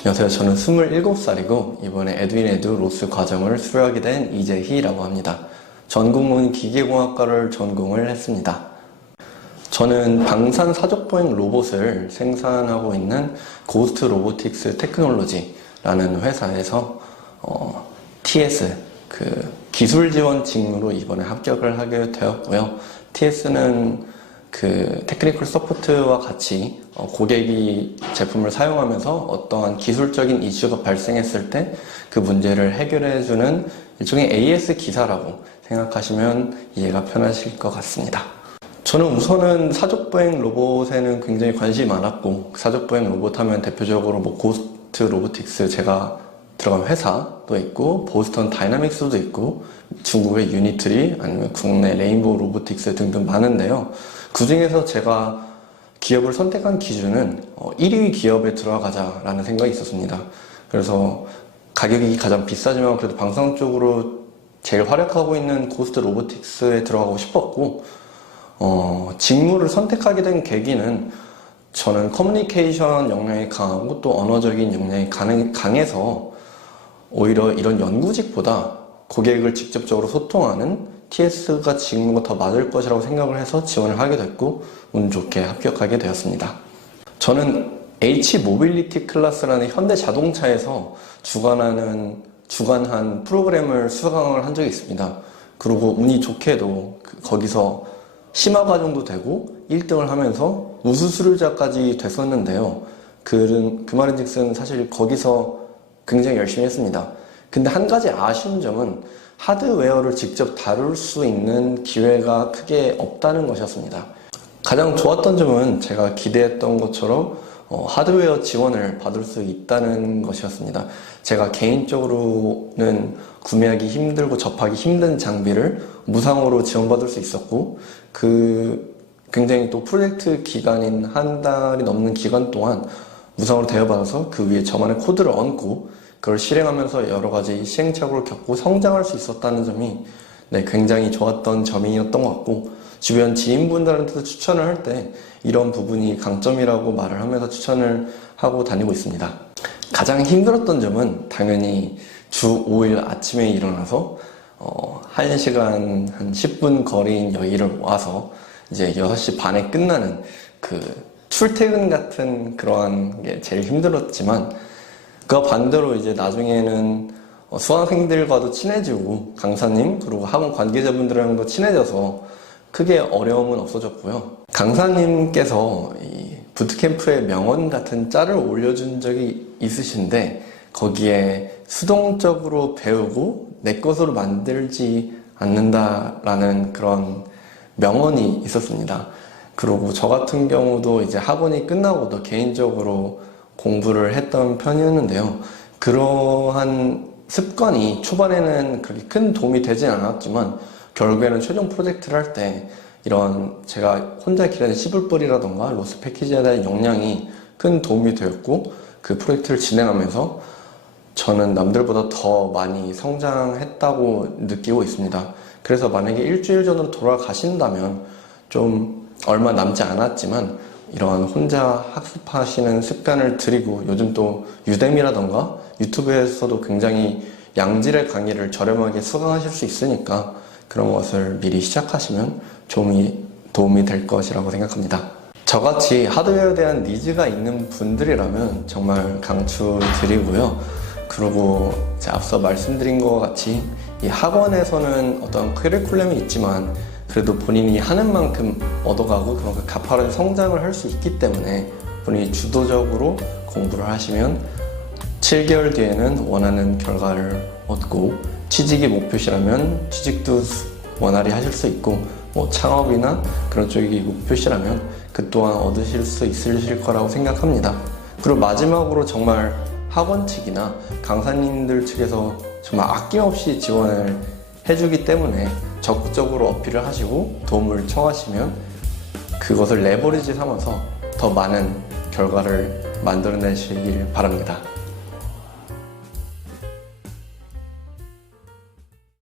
안녕하세요. 저는 27살이고 이번에 에듀인에듀 로스 과정을 수료하게 된 이재희라고 합니다. 전공은 기계공학과를 전공을 했습니다. 저는 방산 사족보행 로봇을 생산하고 있는 고스트 로보틱스 테크놀로지라는 회사에서 TS 기술 지원 직무로 이번에 합격을 하게 되었고요. TS는 테크니컬 서포트와 같이 고객이 제품을 사용하면서 어떠한 기술적인 이슈가 발생했을 때 그 문제를 해결해주는 일종의 AS 기사라고 생각하시면 이해가 편하실 것 같습니다. 저는 우선은 사족보행 로봇에는 굉장히 관심이 많았고, 사족보행 로봇 하면 대표적으로 고스트 로보틱스 제가 들어간 회사도 있고, 보스턴 다이나믹스도 있고, 중국의 유니트리, 아니면 국내 레인보우 로보틱스 등등 많은데요. 그 중에서 제가 기업을 선택한 기준은 1위 기업에 들어가자라는 생각이 있었습니다. 그래서 가격이 가장 비싸지만 그래도 방산 쪽으로 제일 활약하고 있는 고스트 로보틱스에 들어가고 싶었고, 직무를 선택하게 된 계기는 저는 커뮤니케이션 역량이 강하고 또 언어적인 역량이 강해서 오히려 이런 연구직보다 고객을 직접적으로 소통하는 TS가 직무가 더 맞을 것이라고 생각을 해서 지원을 하게 됐고 운 좋게 합격하게 되었습니다. 저는 H 모빌리티 클래스라는 현대 자동차에서 주관한 프로그램을 수강을 한 적이 있습니다. 그리고 운이 좋게도 거기서 심화 과정도 되고 1등을 하면서 우수 수료자까지 됐었는데요. 그 말인즉슨 사실 거기서 굉장히 열심히 했습니다. 근데 한 가지 아쉬운 점은 하드웨어를 직접 다룰 수 있는 기회가 크게 없다는 것이었습니다. 가장 좋았던 점은 제가 기대했던 것처럼 하드웨어 지원을 받을 수 있다는 것이었습니다. 제가 개인적으로는 구매하기 힘들고 접하기 힘든 장비를 무상으로 지원받을 수 있었고, 굉장히 또 프로젝트 기간인 한 달이 넘는 기간 동안 무상으로 대여받아서 그 위에 저만의 코드를 얹고 그걸 실행하면서 여러 가지 시행착오를 겪고 성장할 수 있었다는 점이 굉장히 좋았던 점이었던 것 같고, 주변 지인분들한테도 추천을 할 때 이런 부분이 강점이라고 말을 하면서 추천을 하고 다니고 있습니다. 가장 힘들었던 점은 당연히 주 5일 아침에 일어나서 1시간 한 10분 거리인 여기를 와서 이제 6시 반에 끝나는 출퇴근 같은 그러한 게 제일 힘들었지만, 그 반대로 이제 나중에는 수강생들과도 친해지고 강사님 그리고 학원 관계자분들이랑도 친해져서 크게 어려움은 없어졌고요. 강사님께서 이 부트캠프의 명언 같은 짤을 올려준 적이 있으신데 거기에 수동적으로 배우고 내 것으로 만들지 않는다라는 그런 명언이 있었습니다. 그리고 저 같은 경우도 이제 학원이 끝나고도 개인적으로 공부를 했던 편이었는데요. 그러한 습관이 초반에는 그렇게 큰 도움이 되진 않았지만 결국에는 최종 프로젝트를 할 때 이런 제가 혼자 기르는 씨불벌이라던가 로스 패키지에 대한 역량이 큰 도움이 되었고, 그 프로젝트를 진행하면서 저는 남들보다 더 많이 성장했다고 느끼고 있습니다. 그래서 만약에 일주일 전으로 돌아가신다면 좀 얼마 남지 않았지만 이런 혼자 학습하시는 습관을 들이고, 요즘 또 유데미라던가 유튜브에서도 굉장히 양질의 강의를 저렴하게 수강하실 수 있으니까 그런 것을 미리 시작하시면 도움이 될 것이라고 생각합니다. 저같이 하드웨어에 대한 니즈가 있는 분들이라면 정말 강추드리고요. 그리고 앞서 말씀드린 것 같이 이 학원에서는 어떤 커리큘럼이 있지만 그래도 본인이 하는 만큼 얻어가고 그만큼 가파른 성장을 할 수 있기 때문에 본인이 주도적으로 공부를 하시면 7개월 뒤에는 원하는 결과를 얻고, 취직이 목표시라면 취직도 원활히 하실 수 있고, 창업이나 그런 쪽이 목표시라면 그 또한 얻으실 수 있으실 거라고 생각합니다. 그리고 마지막으로 정말 학원 측이나 강사님들 측에서 정말 아낌없이 지원을 해주기 때문에 적극적으로 어필을 하시고 도움을 청하시면 그것을 레버리지 삼아서 더 많은 결과를 만들어내시길 바랍니다.